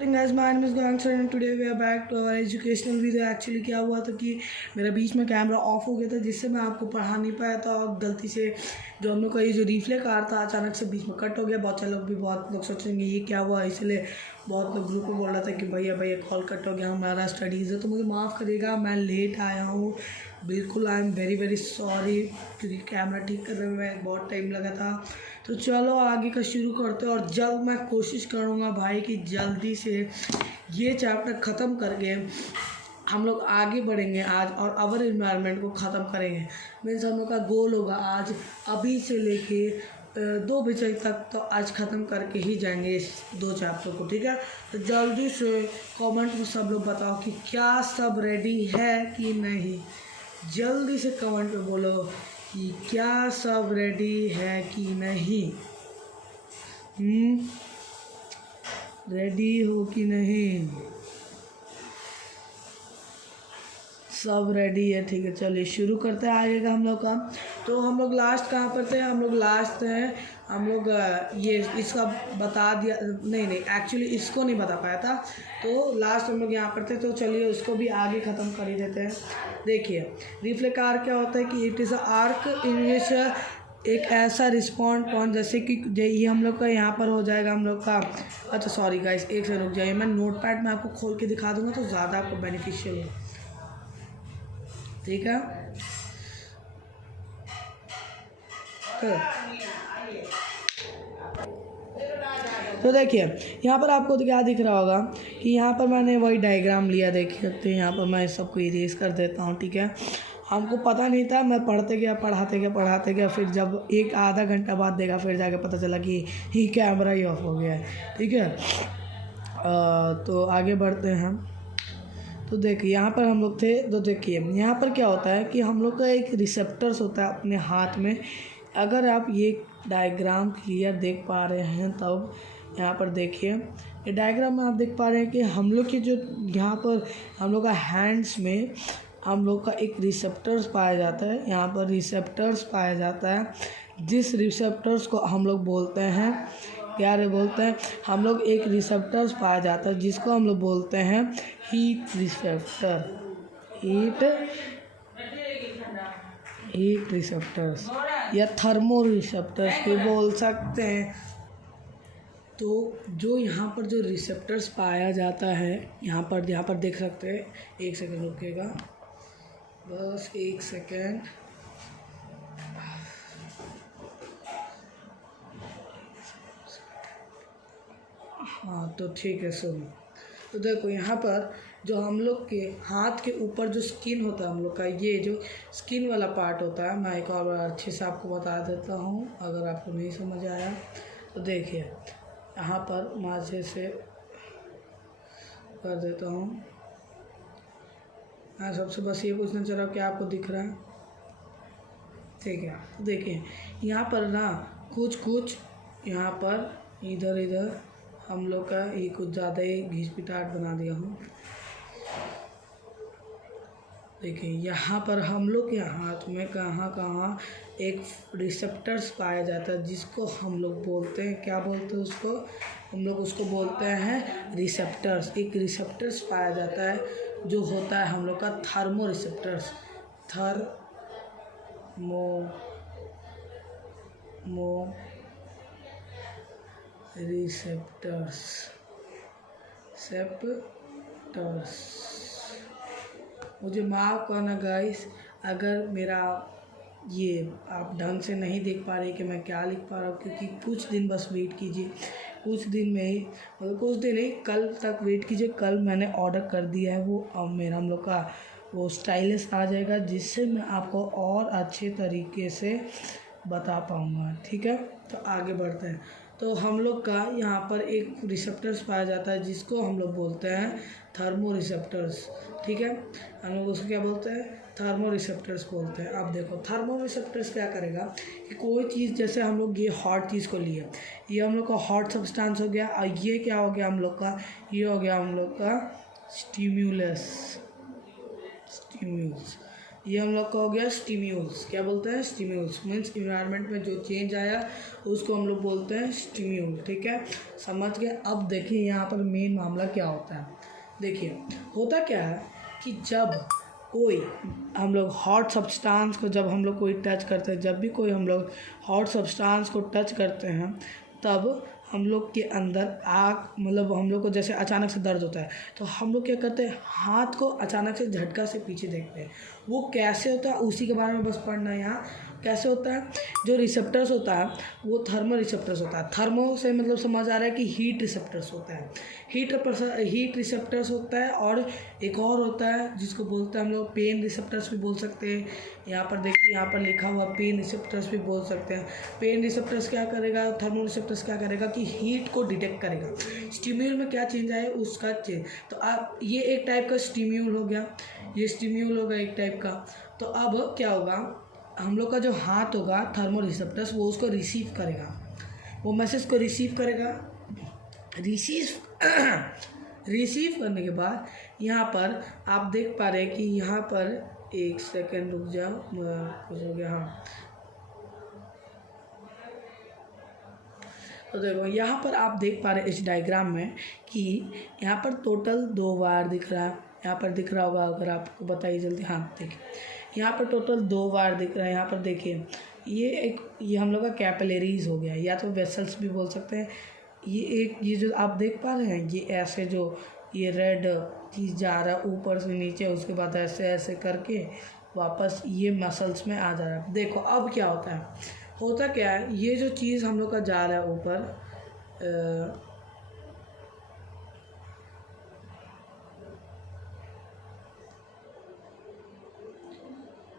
Guys, my name is Gangsar and today we are back to our educational video. Actually क्या हुआ था कि मेरा बीच में कैमरा ऑफ हो गया था जिससे मैं आपको पढ़ा नहीं पाया था और गलती से जो हम लोग का ये जो रिफ्ले कार था अचानक से बीच में कट हो गया। बहुत लोग सोचेंगे ये क्या हुआ, इसलिए बहुत लोग ग्रुप में बोल रहा था कि भैया कॉल कट हो गया, हमारा स्टडीज़ है। तो मुझे माफ़ करिएगा, मैं लेट आया हूँ, बिल्कुल I am very very sorry, क्योंकि कैमरा ठीक करने में बहुत टाइम लगा था। तो चलो आगे का शुरू करते हैं और जल्द मैं कोशिश करूँगा भाई कि जल्दी से ये चैप्टर ख़त्म करके हम लोग आगे बढ़ेंगे आज और अवर इन्वायरमेंट को ख़त्म करेंगे। मीन्स हम लोग का गोल होगा आज अभी से लेके 2 बजे तक तो आज ख़त्म करके ही जाएंगे इस 2 चैप्टर को, ठीक है। तो जल्दी से कमेंट में सब लोग बताओ कि क्या सब रेडी है कि नहीं। जल्दी से कमेंट में बोलो कि क्या सब रेडी है कि नहीं। रेडी हो कि नहीं? सब रेडी है, ठीक है। चलिए शुरू करते हैं आगे का हम लोग का। तो हम लोग लास्ट कहाँ पर थे? हम लोग लास्ट हैं, हम लोग ये इसका बता दिया, नहीं एक्चुअली इसको नहीं बता पाया था, तो लास्ट हम लोग यहाँ पर थे। तो चलिए उसको भी आगे ख़त्म कर ही देते हैं। देखिए रिफ्लेक्ट आर्क क्या होता है कि it is a arc in which एक ऐसा रिस्पॉन्ड पॉइंट, जैसे कि ये हम लोग का यहाँ पर हो जाएगा हम लोग का। अच्छा सॉरी गाइस, एक से रुक जाइए, मैं नोटपैड में आपको खोल के दिखा दूँगा तो ज़्यादा आपको बेनिफिशियल हो, ठीक है। तो देखिए यहाँ पर आपको तो क्या दिख रहा होगा कि यहाँ पर मैंने वही डायग्राम लिया, देख सकते हैं। यहाँ पर मैं सबको इरेज कर देता हूँ, ठीक है। हमको पता नहीं था, मैं पढ़ाते गया, फिर जब एक आधा घंटा बाद देखा फिर जाके पता चला कि ही कैमरा ही ऑफ हो गया है, ठीक है। तो आगे बढ़ते हैं। तो देखिए यहाँ पर हम लोग थे, तो देखिए यहाँ पर क्या होता है कि हम लोग का एक रिसेप्टर्स होता है अपने हाथ में। अगर आप ये डायग्राम क्लियर देख पा रहे हैं तब यहाँ पर देखिए, ये डायग्राम में आप देख पा रहे हैं कि हम लोग की जो यहाँ पर हम लोग का हैंड्स में हम लोग का एक रिसेप्टर्स पाया जाता है। यहाँ पर रिसेप्टर्स पाया जाता है, जिस रिसेप्टर्स को हम लोग बोलते हैं, क्या बोलते हैं हम लोग, एक रिसेप्टर्स पाया जाता है जिसको हम लोग बोलते हैं हीट रिसेप्टर, हीट रिसेप्टर्स या थर्मो रिसेप्टर्स भी बोल सकते हैं। तो जो यहाँ पर जो रिसेप्टर्स पाया जाता है, यहाँ पर देख सकते हैं। एक सेकंड रुकेगा, बस एक सेकंड। हाँ तो ठीक है, सुनो। तो देखो यहाँ पर जो हम लोग के हाथ के ऊपर जो स्किन होता है हम लोग का, ये जो स्किन वाला पार्ट होता है, मैं एक और अच्छे से आपको बता देता हूँ अगर आपको नहीं समझ आया। तो देखिए यहाँ पर मैं अच्छे से कर देता हूँ। मैं सबसे बस ये पूछना चाह रहा हूँ कि आपको दिख रहा है, ठीक है। तो देखिए यहाँ पर ना कुछ यहाँ पर इधर हम लोग का ये कुछ ज़्यादा ही घिसपिटाट बना दिया हूँ। देखिए यहाँ पर हम लोग के हाथ में कहाँ एक रिसेप्टर्स पाया जाता है जिसको हम लोग बोलते हैं, क्या बोलते हैं उसको, हम लोग उसको बोलते हैं रिसेप्टर्स। एक रिसेप्टर्स पाया जाता है जो होता है हम लोग का थर्मो रिसेप्टर्स, सेप्टर्स। मुझे माफ़ करना गाइस अगर मेरा ये आप ढंग से नहीं देख पा रहे कि मैं क्या लिख पा रहा हूँ, क्योंकि कुछ दिन बस वेट कीजिए, कुछ दिन में ही, मतलब कुछ दिन नहीं, कल तक वेट कीजिए। कल मैंने ऑर्डर कर दिया है वो, अब मेरा हम लोग का वो स्टाइलिश आ जाएगा जिससे मैं आपको और अच्छे तरीके से बता पाऊँगा, ठीक है। तो आगे बढ़ते हैं। तो हम लोग का यहाँ पर एक रिसेप्टर्स पाया जाता है जिसको हम लोग बोलते हैं थर्मो रिसेप्टर्स, ठीक है। हम लोग उसको क्या बोलते हैं? थर्मो रिसेप्टर्स बोलते हैं। अब देखो थर्मो रिसेप्टर्स क्या करेगा कि कोई चीज़, जैसे हम लोग ये हॉट चीज़ को लिए, ये हम लोग का हॉट सब्सटेंस हो गया, और ये क्या हो गया हम लोग का, ये हो गया हम लोग का स्टिम्यूल्स। ये हम लोग का हो गया स्टिम्यूल्स। क्या बोलते हैं? स्टिम्यूल्स। मीन्स इन्वायरमेंट में जो चेंज आया उसको हम लोग बोलते हैं स्टिम्यूल। ठीक है, समझ गए। अब देखिए यहाँ पर मेन मामला क्या होता है। देखिए होता क्या है कि जब कोई हम लोग हॉट सब्सटेंस को जब हम लोग कोई टच करते हैं, जब भी कोई हम लोग हॉट सब्सटेंस को टच करते हैं, तब हम लोग के अंदर आग मतलब हम लोग को जैसे अचानक से दर्द होता है तो हम लोग क्या करते हैं, हाथ को अचानक से झटका से पीछे देखते हैं। वो कैसे होता है उसी के बारे में बस पढ़ना है यहाँ। कैसे होता है? जो रिसेप्टर्स होता है वो थर्मो रिसेप्टर्स होता है। थर्मो से मतलब समझ आ रहा है कि हीट रिसेप्टर्स होता है। हीट रिसेप्टर्स होता है। और एक और होता है जिसको बोलते हैं हम लोग पेन रिसेप्टर्स भी बोल सकते हैं। यहाँ पर देखिए, यहाँ पर लिखा हुआ पेन रिसेप्टर्स भी बोल सकते हैं। पेन रिसेप्टर्स क्या करेगा, थर्मो रिसेप्टर्स क्या करेगा कि हीट को डिटेक्ट करेगा। स्टिम्यूल में क्या चेंज आए उसका चेंज। तो आप ये एक टाइप का स्टिम्यूल हो गया, ये स्टिम्यूल होगा एक टाइप का। तो अब क्या होगा, हम लोग का जो हाथ होगा थर्मो रिसेप्टर्स वो उसको रिसीव करेगा, वो मैसेज को रिसीव करेगा। रिसीव करने के बाद यहाँ पर आप देख पा रहे हैं कि यहाँ पर एक सेकेंड रुक जाओ, कुछ हो गया। हाँ, तो देखो यहाँ पर आप देख पा रहे हैं इस डायग्राम में कि यहाँ पर टोटल 2 वायर दिख रहा है। यहाँ पर दिख रहा होगा, अगर आपको बताइए जल्दी। हाँ देखिए, यहाँ पर टोटल 2 वायर दिख रहा है। यहाँ पर देखिए ये हम लोग का कैपिलरीज हो गया, या तो वेसल्स भी बोल सकते हैं। ये जो आप देख पा रहे हैं, ये ऐसे जो ये रेड चीज़ जा रहा है ऊपर से नीचे, उसके बाद ऐसे ऐसे करके वापस ये मसल्स में आ जा रहा है। देखो अब क्या होता है, होता क्या है, ये जो चीज़ हम लोग का जा रहा है ऊपर,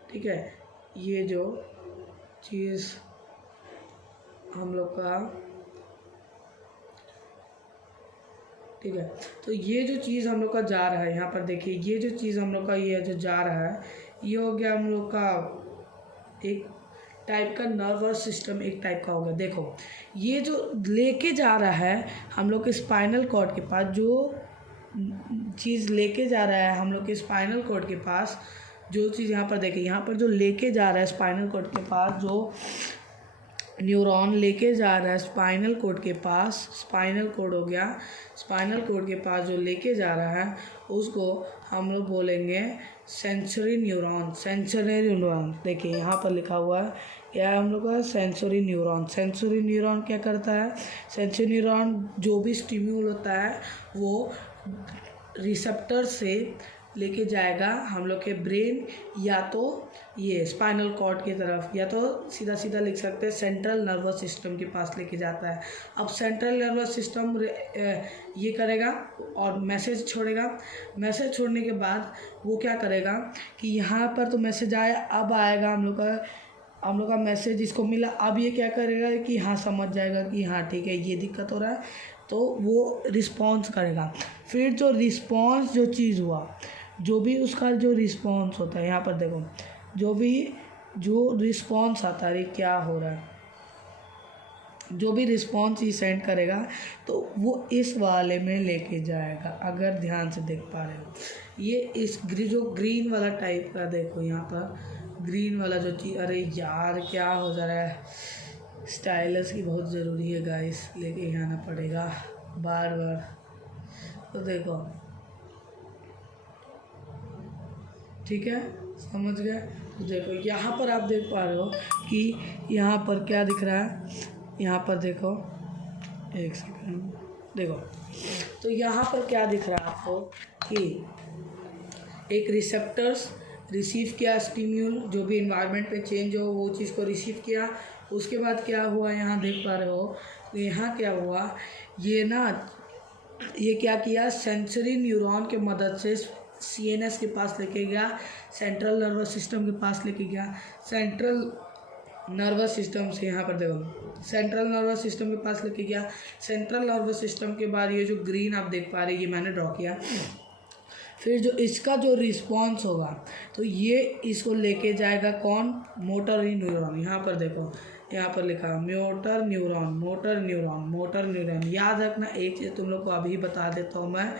ठीक है, ये जो चीज़ हम लोग का, ठीक है, तो ये जो चीज़ हम लोग का जा रहा है, यहाँ पर देखिए ये जो चीज़ हम लोग का ये जो जा रहा है, ये हो गया हम लोग का एक टाइप का नर्वस सिस्टम, एक टाइप का हो गया। देखो ये जो लेके जा रहा है हम लोग के स्पाइनल कॉर्ड के पास, जो चीज़ लेके जा रहा है हम लोग के स्पाइनल कॉर्ड के पास, जो चीज़ यहाँ पर देखिए, यहाँ पर जो लेके जा रहा है स्पाइनल कॉर्ड के पास, जो न्यूरॉन लेके जा रहा है स्पाइनल कॉर्ड के पास, स्पाइनल कॉर्ड हो गया, स्पाइनल कॉर्ड के पास जो लेके जा रहा है उसको हम लोग बोलेंगे सेंसरी न्यूरॉन। सेंसरी न्यूरॉन देखिए यहाँ पर लिखा हुआ है, यह हम लोग का सेंसरी न्यूरॉन। सेंसरी न्यूरॉन क्या करता है, सेंसरी न्यूरॉन जो भी स्टिम्यूल होता है वो रिसेप्टर से लेके जाएगा हम लोग के ब्रेन, या तो ये स्पाइनल कॉर्ड की तरफ, या तो सीधा सीधा लिख सकते हैं सेंट्रल नर्वस सिस्टम के पास लेके जाता है। अब सेंट्रल नर्वस सिस्टम ये करेगा और मैसेज छोड़ेगा। मैसेज छोड़ने के बाद वो क्या करेगा कि यहाँ पर तो मैसेज आया, अब आएगा हम लोग का मैसेज इसको मिला। अब ये क्या करेगा कि हाँ समझ जाएगा कि हाँ ठीक है ये दिक्कत हो रहा है, तो वो रिस्पॉन्स करेगा। फिर जो रिस्पॉन्स जो चीज़ हुआ, जो भी उसका जो रिस्पॉन्स होता है, यहाँ पर देखो जो रिस्पॉन्स आता है, क्या हो रहा है, जो भी रिस्पॉन्स ही सेंड करेगा तो वो इस वाले में लेके जाएगा। अगर ध्यान से देख पा रहे हो, ये इस जो ग्रीन वाला टाइप का, देखो यहाँ पर ग्रीन वाला जो चीज़, अरे यार क्या हो जा रहा है, स्टाइलस की बहुत ज़रूरी है गाइस, लेके आना पड़ेगा बार बार। तो देखो ठीक है, समझ गए। तो देखो यहाँ पर आप देख पा रहे हो कि यहाँ पर क्या दिख रहा है, यहाँ पर देखो, एक सेकंड देखो, तो यहाँ पर क्या दिख रहा है आपको कि एक रिसेप्टर्स रिसीव किया स्टिम्यूल, जो भी इन्वायरमेंट पे चेंज हो वो चीज़ को रिसीव किया। उसके बाद क्या हुआ, यहाँ देख पा रहे हो, यहाँ क्या हुआ, ये क्या किया, सेंसरी न्यूरॉन के मदद से CNS के पास लेके गया, सेंट्रल नर्वस सिस्टम के पास लेके गया। सेंट्रल नर्वस सिस्टम से यहाँ पर देखो, सेंट्रल नर्वस सिस्टम के पास लेके गया। सेंट्रल नर्वस सिस्टम के बाद ये जो ग्रीन आप देख पा रहे हैं, ये मैंने ड्रॉ किया। फिर जो इसका जो रिस्पॉन्स होगा तो ये इसको लेके जाएगा कौन, मोटर न्यूरॉन। यहाँ पर देखो, यहाँ पर लिखा motor neuron, motor neuron, motor neuron. याद रखना एक चीज़ तुम लोग को अभी बता देता हूँ मैं,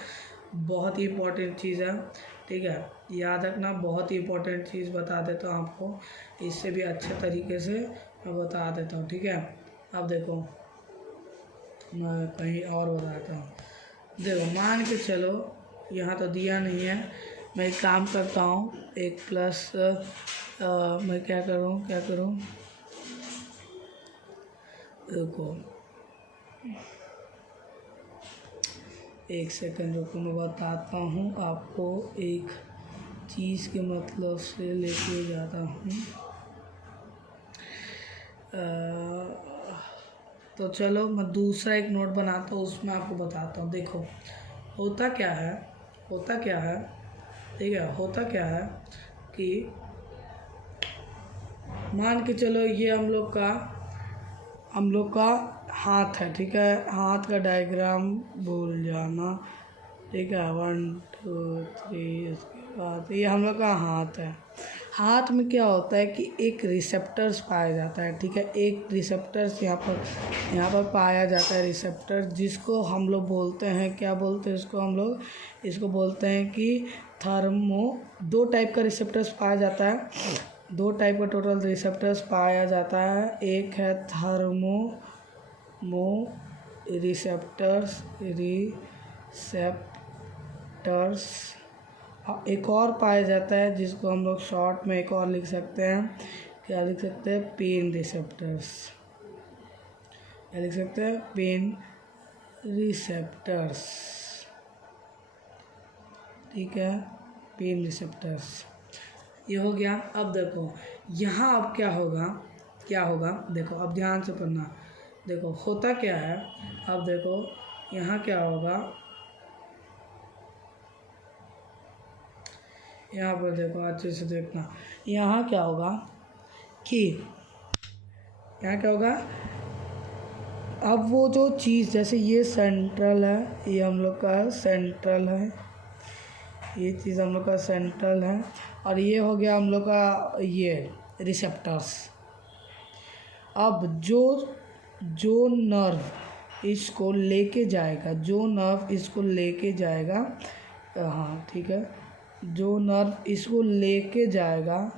बहुत ही इम्पोर्टेंट चीज़ है, ठीक है, याद रखना, बहुत ही इम्पोर्टेंट चीज़ बता देता हूँ आपको, इससे भी अच्छे तरीके से मैं बता देता हूँ, ठीक है। अब देखो मैं कहीं और बताता हूँ। देखो मान के चलो यहाँ तो दिया नहीं है, मैं एक काम करता हूँ, एक प्लस मैं क्या करूँ देखो एक सेकंड रुको, मैं बताता हूँ आपको, एक चीज़ के मतलब से लेके जाता हूँ। तो चलो मैं दूसरा एक नोट बनाता हूँ, उसमें आपको बताता हूँ। देखो होता क्या है, ठीक है, होता क्या है कि मान के चलो ये हम लोग का हाथ है, ठीक है, हाथ का डायग्राम भूल जाना, ठीक है, 1 2 3, उसके बाद ये हम लोग का हाथ है। हाथ में क्या होता है कि एक रिसेप्टर्स पाया जाता है, ठीक है, एक रिसेप्टर्स यहाँ पर पाया जाता है, रिसेप्टर, जिसको हम लोग बोलते हैं, क्या बोलते हैं इसको हम लोग, इसको बोलते हैं कि दो टाइप का रिसेप्टर्स पाया जाता है, 2 टाइप का टोटल रिसेप्टर्स पाया जाता है। एक है थर्मो रिसेप्टर्स, एक और पाया जाता है जिसको हम लोग शॉर्ट में एक और लिख सकते हैं, क्या लिख सकते हैं, पेन रिसेप्टर्स, क्या लिख सकते हैं, पेन रिसेप्टर्स, ठीक है, पेन रिसेप्टर्स, ये हो गया। अब देखो यहाँ अब क्या होगा, देखो अब ध्यान से पढ़ना, देखो होता क्या है, अब देखो यहाँ क्या होगा, यहाँ पर देखो अच्छे से देखना, यहाँ क्या होगा कि अब वो जो चीज़, जैसे ये सेंट्रल है, ये हम लोग का सेंट्रल है, ये चीज़ हम लोग का सेंट्रल है, और ये हो गया हम लोग का ये रिसेप्टर्स। अब जो नर्व इसको लेके जाएगा, हाँ ठीक है, जो नर्व इसको लेके जाएगा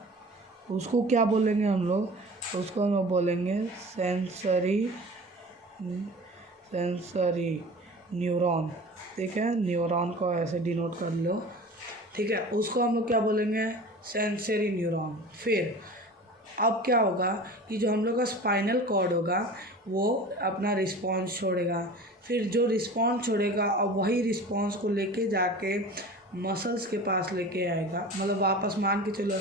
उसको क्या बोलेंगे हम लोग, उसको हम बोलेंगे सेंसरी न्यूरॉन, ठीक है, न्यूरॉन को ऐसे डिनोट कर लो, ठीक है, उसको हम लोग क्या बोलेंगे, सेंसरी न्यूरॉन। फिर अब क्या होगा कि जो हम लोग का स्पाइनल कॉर्ड होगा वो अपना रिस्पॉन्स छोड़ेगा, फिर जो रिस्पॉन्स छोड़ेगा अब वही रिस्पॉन्स को लेके जाके मसल्स के पास लेके आएगा, मतलब वापस मान के चलो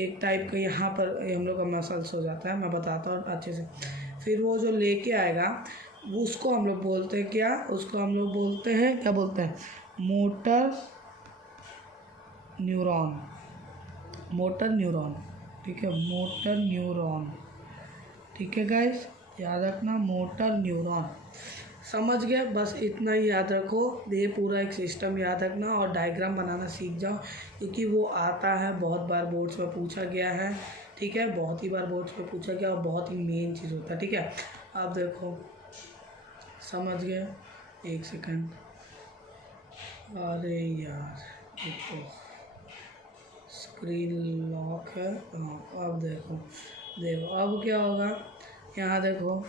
एक टाइप का यहाँ पर हम लोग का मसल्स हो जाता है, मैं बताता हूँ अच्छे से। फिर वो जो लेके आएगा उसको हम लोग बोलते हैं क्या, उसको हम लोग बोलते हैं, क्या बोलते हैं, मोटर न्यूरॉन, ठीक है, मोटर न्यूरॉन, ठीक है गाइस, याद रखना, मोटर न्यूरॉन, समझ गए, बस इतना ही याद रखो, ये पूरा एक सिस्टम याद रखना और डायग्राम बनाना सीख जाओ, क्योंकि वो आता है, बहुत बार बोर्ड्स में पूछा गया है, ठीक है, बहुत ही बार बोर्ड्स में पूछा गया और बहुत ही मेन चीज़ होता है, ठीक है। अब देखो समझ गए, एक सेकंड, अरे यार देखो स्क्रीन लॉक है, हाँ अब देखो अब क्या होगा, यहाँ देखो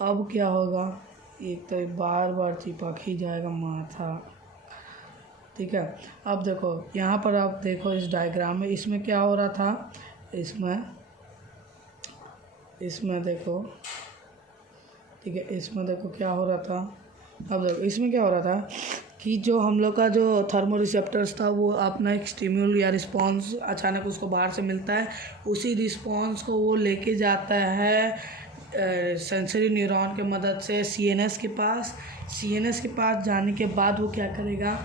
अब क्या होगा, एक तो बार बार चिपक ही जाएगा माथा, ठीक है। अब देखो यहाँ पर आप देखो इस डायग्राम में, इसमें क्या हो रहा था, इसमें देखो, ठीक है, इसमें देखो क्या हो रहा था, अब देखो इसमें क्या हो रहा था कि जो हम लोग का जो थर्मो रिसेप्टर्स था वो अपना एक स्टिम्यूल या रिस्पॉन्स अचानक उसको बाहर से मिलता है, उसी रिस्पॉन्स को वो लेके जाता है सेंसरी न्यूरॉन के मदद से सीएनएस के पास जाने के बाद वो क्या करेगा,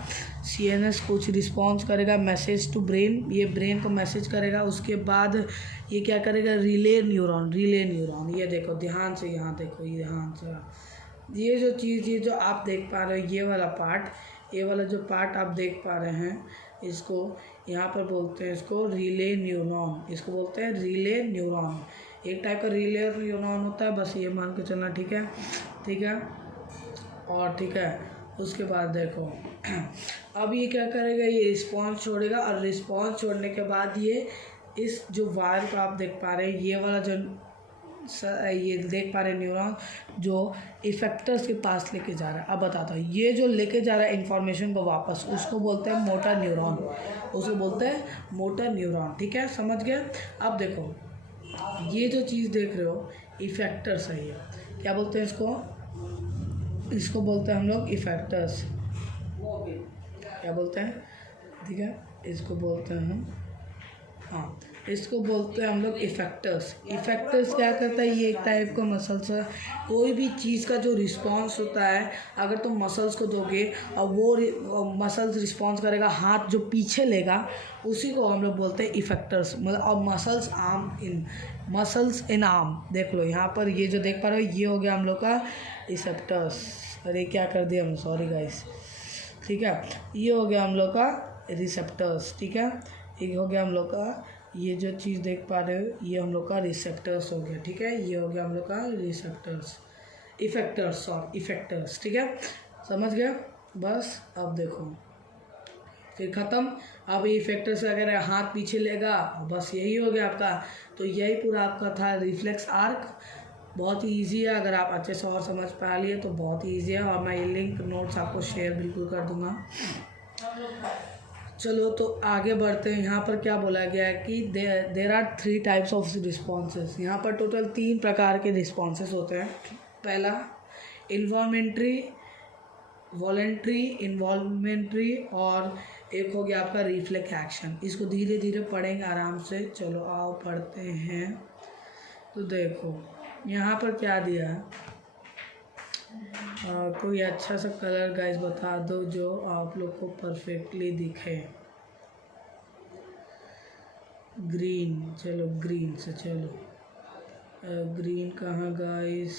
सीएनएस कुछ रिस्पॉन्स करेगा, मैसेज टू ब्रेन, ये ब्रेन को मैसेज करेगा, उसके बाद ये क्या करेगा, रिले न्यूरॉन, ये देखो ध्यान से, यहाँ देखो ध्यान से, ये जो चीज़, ये जो आप देख पा रहे हो, ये वाला जो पार्ट आप देख पा रहे हैं, इसको यहाँ पर बोलते हैं, इसको रिले न्यूरॉन, इसको बोलते हैं रिले न्यूरॉन, एक टाइप का रिले न्यूरॉन होता है, बस ये मान के चलना, ठीक है, और ठीक है, उसके बाद देखो अब ये क्या करेगा, ये रिस्पॉन्स छोड़ेगा और रिस्पॉन्स छोड़ने के बाद ये इस जो वायर को आप देख पा रहे हैं, ये वाला जो ये देख पा रहे न्यूरॉन जो इफेक्टर्स के पास लेके जा रहा है। अब बताता हूँ, ये जो लेके जा रहा है इंफॉर्मेशन को वापस, उसको बोलते हैं मोटर न्यूरॉन, उसको बोलते हैं मोटर न्यूरॉन। ठीक है, समझ गए। अब देखो ये जो चीज़ देख रहे हो इफेक्टर्स है, ये क्या बोलते हैं इसको बोलते हैं हम लोग इफेक्टर्स। क्या बोलते हैं, ठीक है, इसको बोलते हैं हम, हाँ इसको बोलते हैं हम लोग इफेक्टर्स। इफेक्टर्स क्या करता है, ये एक टाइप का मसल्स है। कोई भी चीज़ का जो रिस्पांस होता है, अगर तुम मसल्स को दोगे और वो मसल्स रिस्पांस करेगा, हाथ जो पीछे लेगा, उसी को हम लोग बोलते हैं इफेक्टर्स। मतलब अब मसल्स इन आर्म देख लो, यहाँ पर ये जो देख पा रहे हो ये हो गया हम लोग का रिसेप्टर्स। अरे क्या कर दिया हम, सॉरी गाइस। ठीक है, ये हो गया हम लोग का रिसेप्टर्स। ठीक है, ये हो गया हम लोग का, ये जो चीज़ देख पा रहे हो ये हम लोग का रिसेप्टर्स हो गया। ठीक है, ये हो गया हम लोग का रिसेप्टर्स, इफेक्टर्स। ठीक है, समझ गए बस। अब देखो फिर ख़त्म। अब इफेक्टर्स क्या करें, हाथ पीछे लेगा, बस यही हो गया आपका। तो यही पूरा आपका था रिफ्लेक्स आर्क। बहुत ही ईजी है, अगर आप अच्छे से और समझ पा लिए तो बहुत ही ईजी है, और मैं ये लिंक नोट्स आपको शेयर बिल्कुल कर दूंगा। चलो तो आगे बढ़ते हैं। यहाँ पर क्या बोला गया है कि there are 3 types of responses. यहाँ पर टोटल 3 प्रकार के रिस्पॉन्सेस होते हैं। पहला इन्वॉल्मेंट्री और एक हो गया आपका रिफ्लेक्स एक्शन। इसको धीरे धीरे पढ़ेंगे आराम से। चलो आओ पढ़ते हैं। तो देखो यहाँ पर क्या दिया है, कोई अच्छा सा कलर गाइस बता दो जो आप लोग को परफेक्टली दिखे। ग्रीन, चलो ग्रीन से, चलो ग्रीन कहाँ गाइस,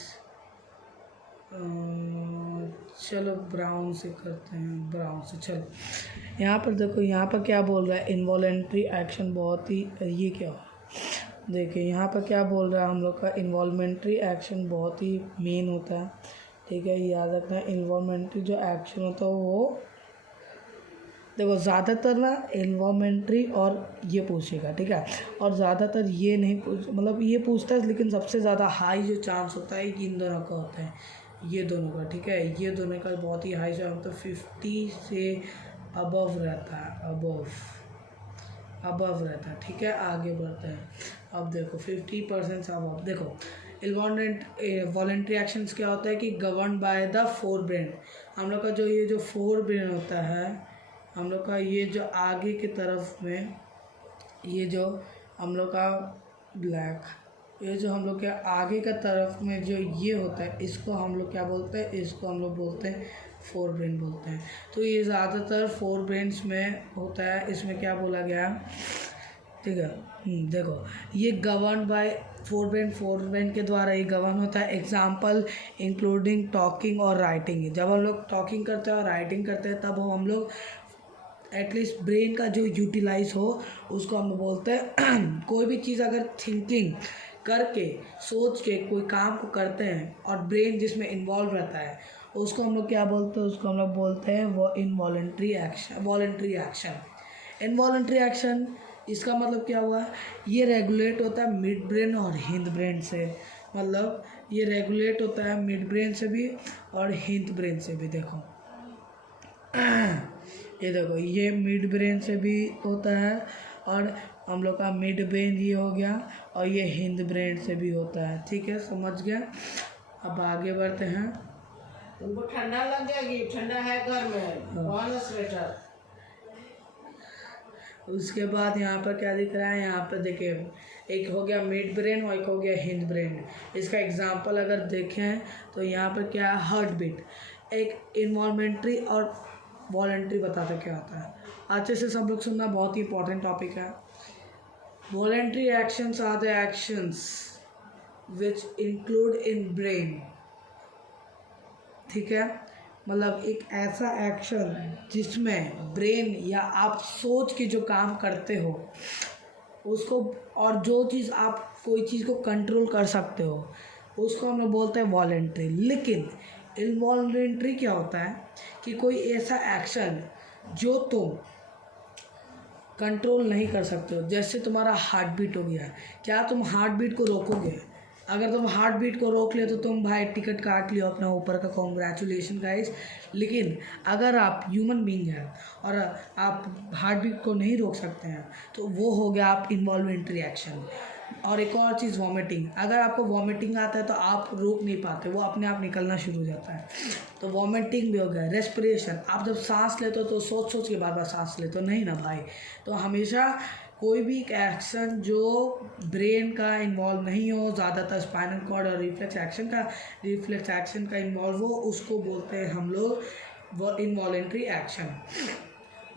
चलो ब्राउन से करते हैं, ब्राउन से। चलो यहाँ पर देखो, यहाँ पर क्या बोल रहा है, इन्वॉलेंट्री एक्शन बहुत ही, ये क्या हो, देखिए यहाँ पर क्या बोल रहा है हम लोग का, इन्वॉल्मेंट्री एक्शन बहुत ही मेन होता है। ठीक है, याद रखना है इन्वॉल्मेंट्री जो एक्शन होता है वो, देखो ज़्यादातर ना इन्वॉल्मेंट्री और ये पूछेगा। ठीक है, और ज़्यादातर ये नहीं मतलब ये पूछता है, लेकिन सबसे ज़्यादा हाई जो चांस होता है इन दोनों का होता है, ये दोनों का। ठीक है, ये दोनों का बहुत ही हाई चांस होता है, 50 से अबव रहता है, अबव रहता है। ठीक है, आगे बढ़ते हैं। अब देखो 50% से अबव। देखो वॉलेंट्री एक्शंस क्या होता है कि govern by the fore brain. हम लोग का जो ये जो फोर ब्रेन होता है, हम लोग का ये जो आगे की तरफ में, ये जो हम लोग का ब्लैक, ये जो हम लोग के आगे का तरफ में जो ये होता है, इसको हम लोग क्या बोलते हैं, इसको हम लोग बोलते हैं फोर ब्रेन बोलते हैं। तो ये ज़्यादातर फोर ब्रेन्स में होता है। इसमें क्या बोला गया, ठीक है, देखो ये गवर्न बाय फोर ब्रेन के द्वारा ये गवर्न होता है। एग्जाम्पल इंक्लूडिंग टॉकिंग और राइटिंग। जब हम लोग टॉकिंग करते हैं और राइटिंग करते हैं, तब हम लोग एटलीस्ट ब्रेन का जो यूटिलाइज हो उसको हम बोलते हैं। कोई भी चीज़ अगर थिंकिंग करके सोच के कोई काम को करते हैं और ब्रेन जिसमें इन्वॉल्व रहता है, उसको हम लोग क्या बोलते हैं, उसको हम लोग बोलते हैं वो वॉलेंट्री एक्शन। इसका मतलब क्या हुआ, ये रेगुलेट होता है मिड ब्रेन और हिंद ब्रेन से। मतलब ये रेगुलेट होता है मिड ब्रेन से भी और हिंद ब्रेन से भी। देखो ये देखो, ये मिड ब्रेन से भी होता है और हम लोग का मिड ब्रेन ये हो गया, और ये हिंद ब्रेन से भी होता है। ठीक है, समझ गया। अब आगे बढ़ते हैं। उनको ठंडा लग जाएगी, ठंडा है घर में, कौन स्वेटर। उसके बाद यहाँ पर क्या दिख रहा है, यहाँ पर देखिए एक हो गया मिड ब्रेन और एक हो गया हिंद ब्रेन। इसका एग्जांपल अगर देखें तो यहाँ पर क्या है, हार्ट बीट। एक इन्वॉल्मेंट्री और वॉलेंट्री बताते क्या होता है, अच्छे से सब लोग सुनना, बहुत ही इंपॉर्टेंट टॉपिक है। Voluntary actions are the actions which include in brain. ठीक है, मतलब एक ऐसा एक्शन जिसमें ब्रेन या आप सोच के जो काम करते हो उसको, और जो चीज़ आप कोई चीज़ को कंट्रोल कर सकते हो, उसको हम लोग बोलते हैं वॉलेंट्री। लेकिन इन्वॉल्वेंट्री क्या होता है कि कोई ऐसा एक्शन जो तुम कंट्रोल नहीं कर सकते हो, जैसे तुम्हारा हार्ट बीट हो गया, क्या तुम हार्ट बीट को रोकोगे? अगर तुम हार्ट बीट को रोक ले तो तुम भाई टिकट काट लियो अपना ऊपर का, कॉन्ग्रेचुलेशन गाइस। लेकिन अगर आप ह्यूमन बीइंग हैं और आप हार्ट बीट को नहीं रोक सकते हैं तो वो हो गया आप इन्वॉल्वेंट्री एक्शन। और एक और चीज़ वॉमिटिंग, अगर आपको वॉमिटिंग आता है तो आप रोक नहीं पाते, वो अपने आप निकलना शुरू हो जाता है, तो वॉमिटिंग भी हो गया। रेस्पिरेशन, आप जब सांस लेते हो तो सोच सोच के बार बार सांस लेते हो, नहीं ना भाई। तो हमेशा कोई भी एक्शन जो ब्रेन का इन्वॉल्व नहीं हो, ज़्यादातर स्पाइनल कॉर्ड और रिफ्लेक्स एक्शन का इन्वॉल्व हो, उसको बोलते हैं हम लोग वो इन्वॉलेंट्री एक्शन।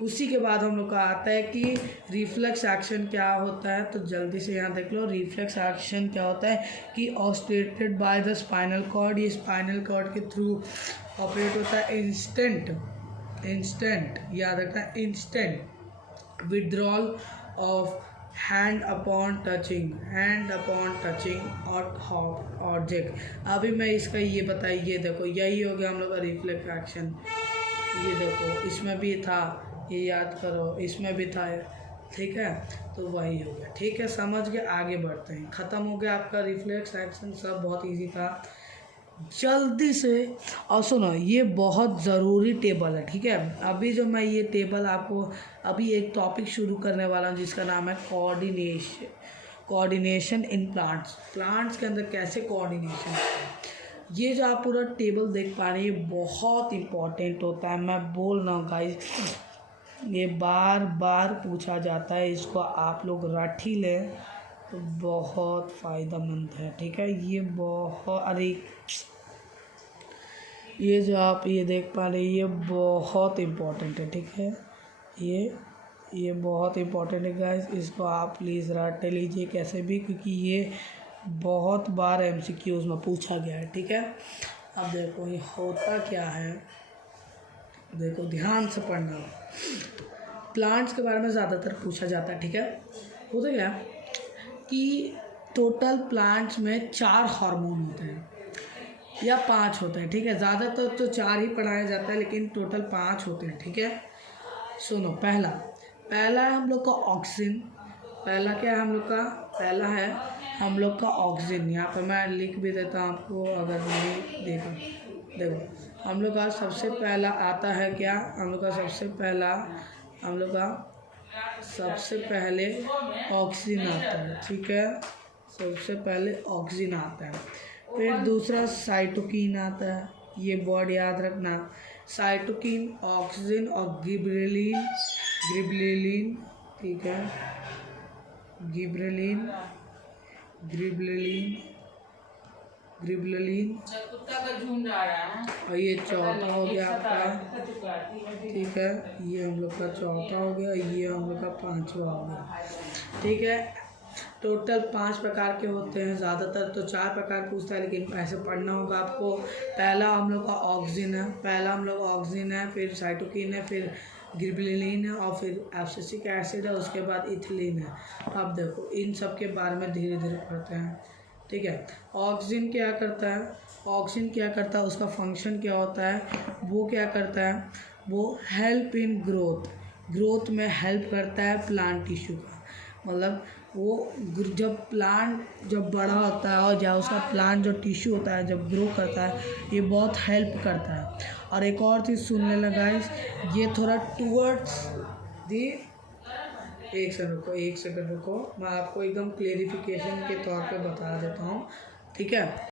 उसी के बाद हम लोग का आता है कि रिफ्लेक्स एक्शन क्या होता है, तो जल्दी से यहाँ देख लो। रिफ्लेक्स एक्शन क्या होता है कि ऑस्टेटेड बाय द स्पाइनल कॉर्ड, ये स्पाइनल कॉर्ड के थ्रू ऑपरेट होता है। इंस्टेंट याद रखना, instant withdrawal of hand upon touching object. अभी मैं इसका ये बताइए, ये देखो यही हो गया हम लोग का रिफ्लेक्स एक्शन। ये देखो इसमें भी था, ये याद करो इसमें भी था, ठीक है, तो वही हो गया। ठीक है, समझ के आगे बढ़ते हैं। ख़त्म हो गया आपका रिफ्लेक्स एक्शन, सब बहुत इजी था। जल्दी से और सुनो, ये बहुत ज़रूरी टेबल है, ठीक है। अभी जो मैं ये टेबल आपको अभी एक टॉपिक शुरू करने वाला हूँ जिसका नाम है कोऑर्डिनेशन इन प्लांट्स के अंदर कैसे कोऑर्डिनेशन होता है। ये जो आप पूरा टेबल देख पा रहे हैं ये बहुत इम्पॉर्टेंट होता है, मैं बोल रहा हूँ गाइस, ये बार बार पूछा जाता है, इसको आप लोग रट ही लें तो बहुत फ़ायदेमंद है, ठीक है। ये बहुत, अरे ये जो आप ये देख पा रहे हैं ये बहुत इम्पोर्टेंट है, ठीक है। ये बहुत इम्पोर्टेंट है गाइस, इसको आप प्लीज़ रट लीजिए कैसे भी, क्योंकि ये बहुत बार MCQs में पूछा गया है, ठीक है। अब देखो ये होता क्या है, देखो ध्यान से पढ़ना। प्लांट्स के बारे में ज़्यादातर पूछा जाता है, ठीक है। होता क्या कि टोटल प्लांट्स में 4 हार्मोन होते हैं या 5 होते हैं, ठीक है। ज़्यादातर तो 4 ही पढ़ाया जाता है लेकिन टोटल 5 होते हैं, ठीक है। सुनो, पहला है हम लोग का ऑक्सीजन। पहला क्या है हम लोग का? पहला है हम लोग का ऑक्सीजन। यहाँ पर मैं लिख भी देता हूँ आपको, अगर नहीं देखो हम लोग का सबसे पहला आता है क्या, हम लोग का सबसे पहले ऑक्सीजन आता है, ठीक है। सबसे पहले ऑक्सीजन आता है, फिर दूसरा साइटोकिन आता है, ये वर्ड याद रखना। साइटोकिन, ऑक्सीजन और गिबरेलिन, ठीक है, गिबरेलिन कुत्ता का झुंड आ रहा है। और ये चौथा हो गया आपका, ठीक है। ये हम लोग का चौथा हो गया, ये हम लोग का 5वां हो गया, ठीक है। टोटल 5 प्रकार के होते हैं, ज़्यादातर तो 4 प्रकार पूछता है लेकिन ऐसे पढ़ना होगा आपको। पहला हम लोग का ऑक्सीजन है, फिर साइटोकिन है, फिर गिबरेलिन है और फिर एब्सिसिक एसिड है, उसके बाद इथिलीन है। अब देखो इन सब के बारे में धीरे धीरे पढ़ते हैं, ठीक है। ऑक्सीजन क्या करता है, उसका फंक्शन क्या होता है, वो क्या करता है, वो हेल्प इन ग्रोथ में हेल्प करता है प्लांट टिश्यू का। मतलब वो जब बड़ा होता है और जब उसका प्लांट जो टिश्यू होता है जब ग्रो करता है, ये बहुत हेल्प करता है। और एक और चीज़ सुनने लगा, ये थोड़ा टूवर्ड्स दी, एक सेकंड रुको, मैं आपको एकदम क्लेरिफिकेशन के तौर पे बता देता हूँ, ठीक है।